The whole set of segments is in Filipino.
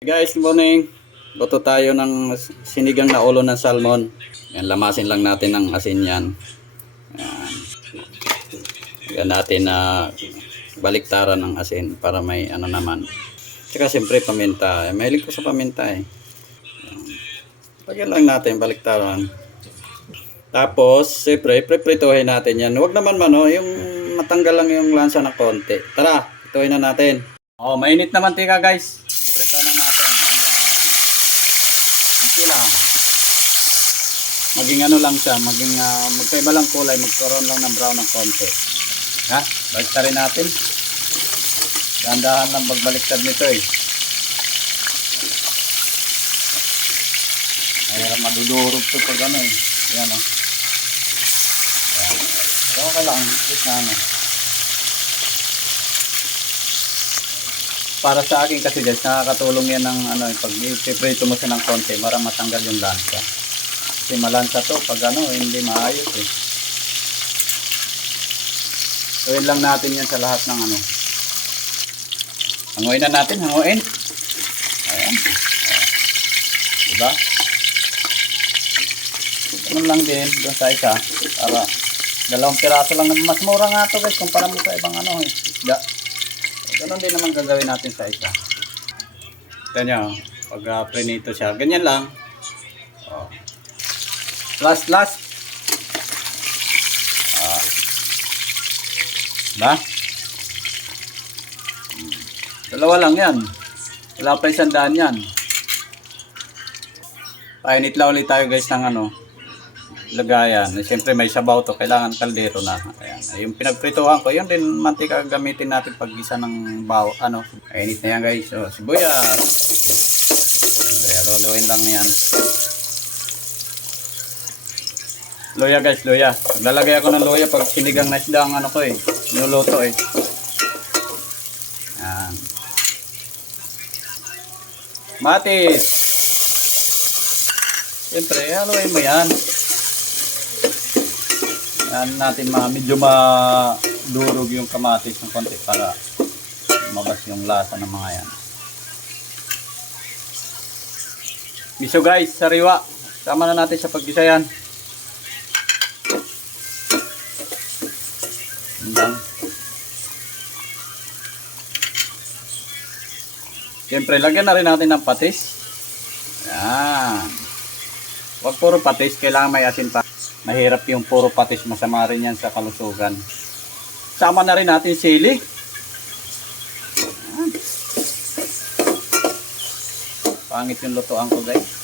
Guys, good morning. Luto tayo ng sinigang na ulo ng salmon. Yan, lamasin lang natin ng asin yan. Yan. Yan natin na baliktaran ng asin para may ano naman. Tsaka siyempre paminta. Eh, Mahilig ko sa paminta eh. Yan. Lagyan lang natin, baliktaran. Tapos, siyempre, preprituhin natin yan. Huwag naman mano, yung matanggal lang yung lansa ng konti. Tara, ituhin na natin. Oh, mainit na mantika guys. Prito na natin. Ayan. Kunti lang. Maging ano lang siya, maging uh, magkaiba lang kulay, magkaroon lang ng brown ng konti. Ha? Baliktarin natin. Dahan-dahan lang pagbaliktad nito eh. Ay, madudurog to pag ano eh. Ayan oh. Ayan. Okay lang. Just na ano. Para sa akin kasi guys, nakakatulong yan ng ano, pag ipiprito mo siya ng konti, para matanggal yung lansa. Kasi malansa to, pag ano, hindi maayos eh. Gawin lang natin yan sa lahat ng ano. Hanguin na natin, hanguin. Ayan. Diba? Ganun lang din, doon sa isa. Para dalawang piraso lang. Mas mura nga to guys, kumpara mo sa ibang ano eh. Isda. Ganun din naman gagawin natin sa isa. Ganyan, pag uh, prenito siya, ganyan lang. Oh. Last, last. Ah. Ba? Hmm. Dalawa lang yan. Wala pa isang daan yan. Painit lang ulit tayo guys ng ano, lagayan. Eh, Siyempre may sabaw to, kailangan kaldero na. Ayan. Eh, Yung pinagprituhan ko, yun din mantika gamitin natin pag gisa ng baw, ano. Init na yan guys. So, sibuyas. Kaya luluin lang yan. Luya guys, luya. Lalagay ako ng luya pag sinigang na isda ang ano ko eh. Niluluto eh. Yan. Matis. Siyempre, haluin mo yan. Yan natin ma medyo madurog yung kamatis ng konti para mabas yung lasa ng mga yan. Miso guys, sariwa. Tama na natin sa paggisa yan. Lang. Siyempre, lagyan na rin natin ng patis. Yan. Huwag puro patis, kailangan may asin pa. Mahirap yung puro patis, masama rin yan sa kalusugan. Sama na rin natin sili. Yan. Pangit yung lutuan ko guys.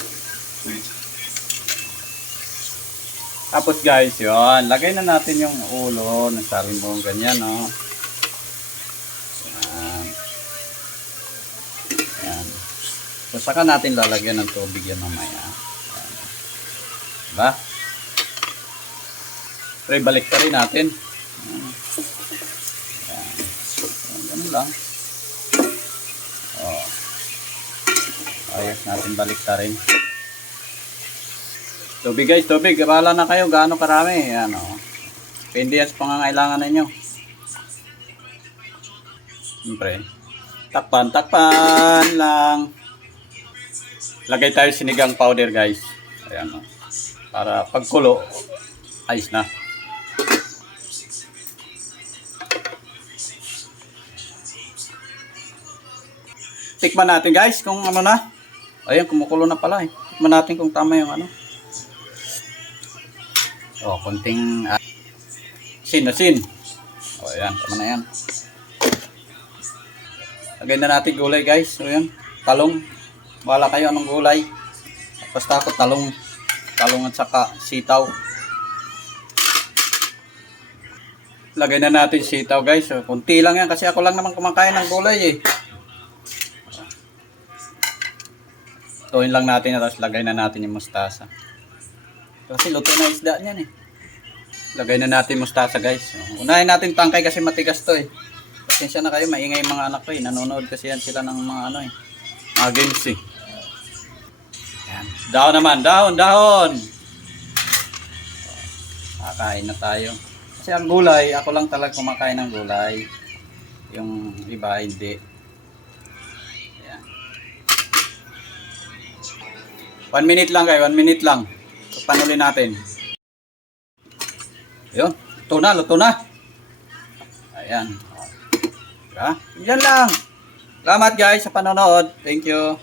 Tapos guys, yun. Lagay na natin yung ulo ng sarimong ganyan, no. Yan. Yan. So, saka natin lalagyan ng tubig yan mamaya. Yan. Diba? Pre, balik ka rin natin. Yan. Yan. Yan, Ganun lang. Oh. Ayos natin balik ka rin. Tubig guys, tubig. Bahala na kayo gaano karami. Yan o. Depende yan sa pangangailangan ninyo. Siyempre. Takpan, takpan lang. Lagay tayo sinigang powder guys. Ayan o. Para pagkulo, ayos na. Tikman natin guys kung ano na. Ayan, kumukulo na pala eh. Tikman natin kung tama yung ano. O, konting uh, sin, sin. O, ayan, tama na yan. Lagay na natin gulay guys. O, yan. Talong. Wala kayo anong gulay. Basta ako talong. Talong at saka sitaw. Lagay na natin sitaw guys. O, kunti lang yan kasi ako lang naman kumakain ng gulay eh. Tuwin lang natin tapos lagay na natin yung mustasa. Kasi luto na isda niyan eh. Lagay na natin mustasa guys. Unahin natin tangkay kasi matigas to eh. Pasensya na kayo, maingay mga anak ko eh. Nanonood kasi yan sila ng mga ano eh. Mga games eh. Yan. Dahon naman, dahon, dahon! Kakain na tayo. Kasi ang gulay, ako lang talaga kumakain ng gulay. Yung iba hindi. One minute lang kayo, one minute lang. Panulin natin. Yun, luto na, luto na. Ayan. Diba? Yan lang. Salamat guys sa panonood. Thank you.